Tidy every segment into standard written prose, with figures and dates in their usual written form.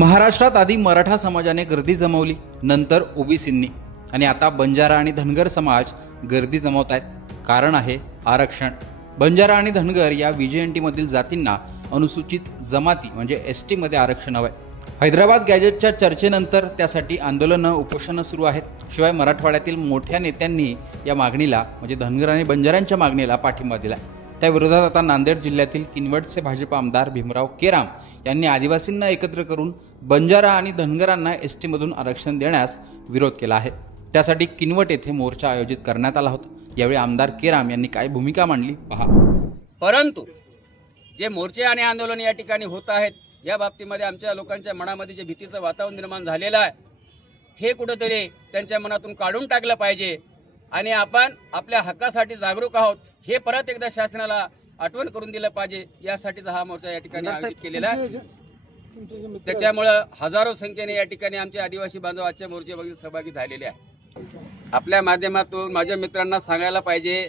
महाराष्ट्रात आधी मराठा समाजाने गर्दी जमवली, नंतर ओबीसींनी आणि आता बंजारा आणि धनगर समाज गर्दी जमवत आहेत. कारण आहे आरक्षण. बंजारा आणि धनगर या VJNT मधील जातींना अनुसूचित जमाती म्हणजे ST मध्ये आरक्षण हवंय. हैदराबाद गॅजेटच्या चर्चेनंतर त्यासाठी आंदोलनं उपोषणं सुरू आहेत. शिवाय मराठवाड्यातील मोठ्या नेत्यांनी या मागणीला म्हणजे धनगर आणि बंजारांच्या मागणीला पाठिंबा दिलाय. त्या विरोधात आता नांदेड जिल्ह्यातील किनवटचे भाजप आमदार भीमराव केराम यांनी आदिवासींना एकत्र करून बंजारा आणि धनगरांना ST मधून आरक्षण देण्यास विरोध केला आहे. त्यासाठी किनवट येथे मोर्चा आयोजित करण्यात आला होता. यावेळी आमदार केराम यांनी काय भूमिका मांडली पहा. परंतु जे मोर्चे आणि आंदोलन या ठिकाणी होत आहेत, या बाबतीमध्ये आमच्या लोकांच्या मनामध्ये जे भीतीचं वातावरण निर्माण झालेलं आहे, हे कुठेतरी त्यांच्या मनातून काढून टाकलं पाहिजे आणि आपण आपल्या हक्कासाठी जागरूक आहोत हे परत एकदा शासनाला आठवण करून दिलं पाहिजे. यासाठीचा हा मोर्चा या ठिकाणी आयोजित केलेला आहे. त्याच्यामुळं हजारो संख्येने या ठिकाणी आमचे आदिवासी बांधव आजच्या मोर्चेमध्ये सहभागी झालेले आहे. आपल्या माध्यमातून माझ्या मित्रांना सांगायला पाहिजे,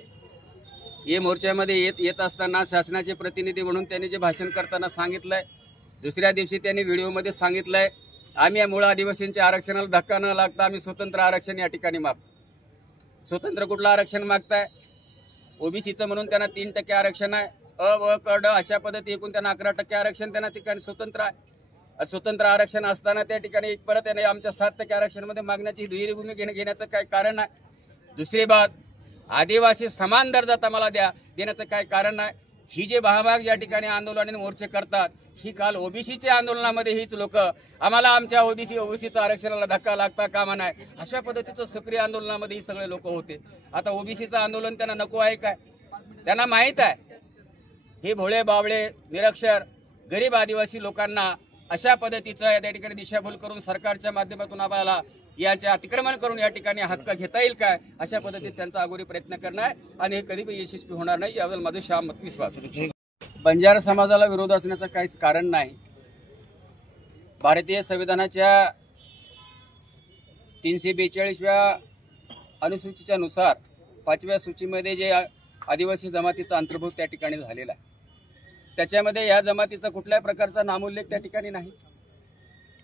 हे मोर्चामध्ये येत असताना शासनाचे प्रतिनिधी म्हणून त्यांनी जे भाषण करताना सांगितलंय, दुसऱ्या दिवशी त्यांनी व्हिडिओमध्ये सांगितलंय, आम्ही मूळ आदिवासींच्या आरक्षणाला धक्का न लागता आम्ही स्वतंत्र आरक्षण या ठिकाणी मागतो. स्वतंत्र कुठलं आरक्षण मागताय? ओबीसीचं म्हणून त्यांना 3% आरक्षण आहे. व क ड अशा पद्धती एकूण त्यांना 11% आरक्षण त्यांना ठिकाणी स्वतंत्र आहे. स्वतंत्र आरक्षण असताना त्या ठिकाणी परत त्याने आमच्या 7% आरक्षणामध्ये मागण्याची दुहेरी भूमिका घेण्याचं काय कारण आहे? दुसरी बात, आदिवासी समान दर्जा आम्हाला देण्याचं काय कारण आहे? ही जे भागाभाग या ठिकाणी आंदोलन आणि मोर्चे करतात, ही काल ओबीसीच्या आंदोलनामध्ये हीच लोक आम्हाला आमच्या ओबीसीचं आरक्षणाला धक्का लागता कामा नाही अशा पद्धतीचं सक्रिय आंदोलनामध्ये ही सगळे लोक होते. आता ओबीसीचं आंदोलन त्यांना नको आहे काय? त्यांना माहीत आहे हे भोळे बावळे निरक्षर गरीब आदिवासी लोकांना अशा पद्धतीचं त्या ठिकाणी दिशाभूल करून सरकारच्या माध्यमातून आम्हाला याचे अतिक्रमण करून या ठिकाणी हक्क घेता येईल काय, अशा पद्धतीत त्यांचा अगोरी प्रयत्न करणं आहे आणि हे कधी यशस्वी होणार नाही यावर माझा शाम विश्वास. बंजारा समाजाला विरोध असण्याचं काहीच कारण नाही. भारतीय संविधानाच्या 342व्या अनुसूचीच्या नुसार 5व्या सूचीमध्ये जे आदिवासी जमातीचा अंतर्भूत त्या ठिकाणी झालेला आहे, त्याच्यामध्ये या जमातीचा कुठल्याही प्रकारचा नामोल्लेख त्या ठिकाणी नाही.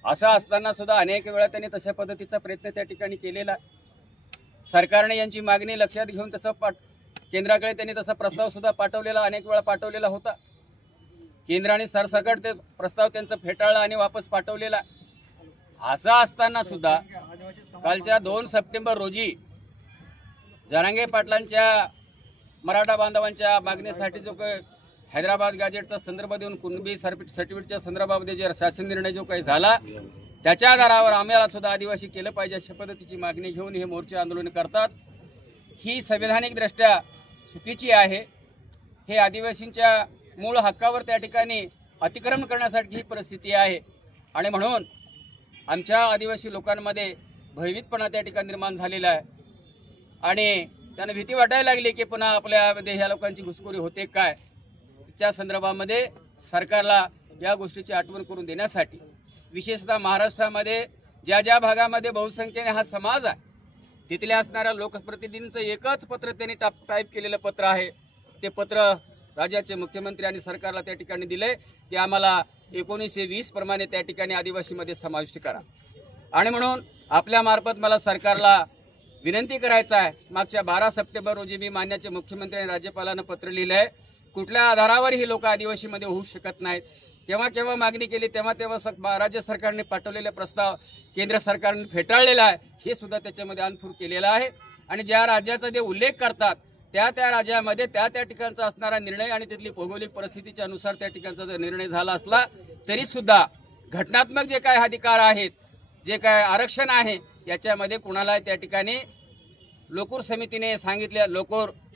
असं असताना सुद्धा अनेक वेळा त्यांनी तशा पद्धतीचा प्रयत्न त्या ठिकाणी केलेला आहे. सरकारने यांची मागणी लक्षात घेऊन तसं केंद्राकडे त्यांनी तसा प्रस्ताव सुद्धा पाठवलेला, अनेक वेळा पाठवलेला होता. केंद्राने सरसकट ते प्रस्ताव त्यांचं फेटाळला आणि वापस पाठवलेला. असं असताना सुद्धा कालच्या 2 सप्टेंबर रोजी जरांगे पाटलांच्या मराठा बांधवांच्या मागणीसाठी जो काही हैदराबाद गॅजेटचा संदर्भ देऊन कुणबी सर्टिफिकेटच्या संदर्भामध्ये जे शासन निर्णय जो काही झाला, त्याच्या आधारावर आम्हाला सुद्धा आदिवासी केलं पाहिजे अशा पद्धतीची मागणी घेऊन हे मोर्चे आंदोलन करतात. ही संवैधानिक दृष्ट्या चुकीची आहे. हे आदिवासींच्या मूळ हक्कावर त्या ठिकाणी अतिक्रमण करण्यासाठी ही परिस्थिती आहे आणि म्हणून आमच्या आदिवासी लोकांमध्ये भयभीतपणा त्या ठिकाणी निर्माण झालेला आहे आणि त्यांना भीती वाटायला लागली की पुन्हा आपल्यामध्ये ह्या लोकांची घुसखोरी होते काय. च्या संदर्भामध्ये सरकारला या गोष्टीची आठवण करून देण्यासाठी विशेषतः महाराष्ट्रामध्ये ज्या ज्या भागामध्ये बहुसंख्येने हा समाज आहे, तिथल्या असणाऱ्या लोकप्रतिनिधींचं एकच पत्र त्यांनी टाईप केलेलं पत्र आहे. ते पत्र राज्याचे मुख्यमंत्री आणि सरकारला त्या ठिकाणी दिले की आम्हाला 1920 प्रमाणे त्या ठिकाणी आदिवासीमध्ये समाविष्ट करा. आणि म्हणून आपल्या मार्फत मला सरकारला विनंती करायचं आहे, मागच्या 12 सप्टेंबर रोजी मी माननीय मुख्यमंत्री आणि राज्यपालांना पत्र लिहिलं आहे. कुठल्या आधारावर ही लोक आदिवासीमध्ये होऊ शकत नाहीत. केव्हा केव्हा मागणी केली तेव्हा तेव्हा राज्य सरकारने पाठवलेले प्रस्ताव केंद्र सरकारने फेटाळलेला आहे, हे सुद्धा त्याच्यामध्ये अनफूर केलेलं आहे. आणि ज्या राज्याचा जे उल्लेख करतात त्या राज्यामध्ये त्या ठिकाणचा असणारा निर्णय आणि तिथली भौगोलिक परिस्थितीच्या अनुसार त्या ठिकाणचा जर निर्णय झाला असला तरी सुद्धा घटनात्मक जे काय अधिकार आहेत, जे काय आरक्षण आहे, याच्यामध्ये कुणाला त्या ठिकाणी लोकूर समितीने सांगितल्या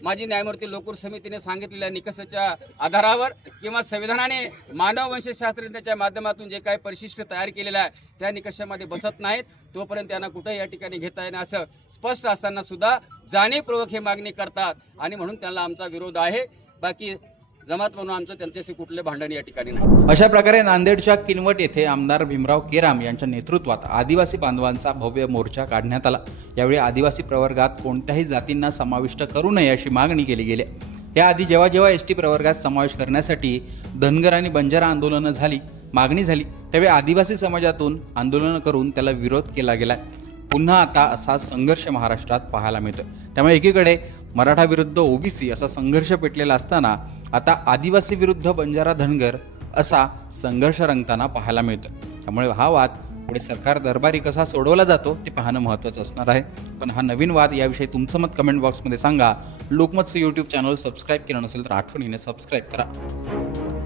माजी न्यायमूर्ती लोकूर समितीने सांगितलेल्या निकषाच्या आधारावर किंवा संविधानाने मानववंशशास्त्रज्ञाच्या माध्यमातून जे काही परिशिष्ट तयार केलेलं आहे त्या निकषामध्ये बसत नाहीत, तोपर्यंत त्यांना कुठे या ठिकाणी घेता येणं असं स्पष्ट असताना सुद्धा जाणीवपूर्वक हे मागणी करतात आणि म्हणून त्यांना आमचा विरोध आहे. बाकी जमात म्हणून आमचं त्यांच्याशी कुठले भांडण या ठिकाणी नाही. अशा प्रकारे नांदेडच्या किनवट येथे आमदार भीमराव केराम यांच्या नेतृत्वात आदिवासी बांधवांचा भव्य मोर्चा काढण्यात आला. यावेळी आदिवासी प्रवर्गात कोणत्याही जातींना समाविष्ट करू नये अशी मागणी केली गेली. याआधी जेव्हा ST प्रवर्गात समावेश करण्यासाठी धनगर आणि बंजारा आंदोलनं झाली मागणी झाली त्यावेळी आदिवासी समाजातून आंदोलन करून त्याला विरोध केला गेला। पुन्हा आता असा संघर्ष महाराष्ट्रात पाहायला मिळतो। त्यामुळे एकीकडे मराठा विरुद्ध ओबीसी असा संघर्ष पेटलेला असताना आता आदिवासी विरुद्ध बंजारा धनगर असा संघर्ष रंगताना पाहायला मिळतो। त्यामुळे हा वाद पुढे सरकार दरबारी कसा सोडवला जातो ते पाहणं महत्त्वाचं असणार आहे। पण हा नवीन वाद याविषयी तुमचं मत कमेंट बॉक्समध्ये सांगा। लोकमतचं यूट्यूब चॅनल सबस्क्राईब केलं नसेल तर आठवणीने सबस्क्राईब करा।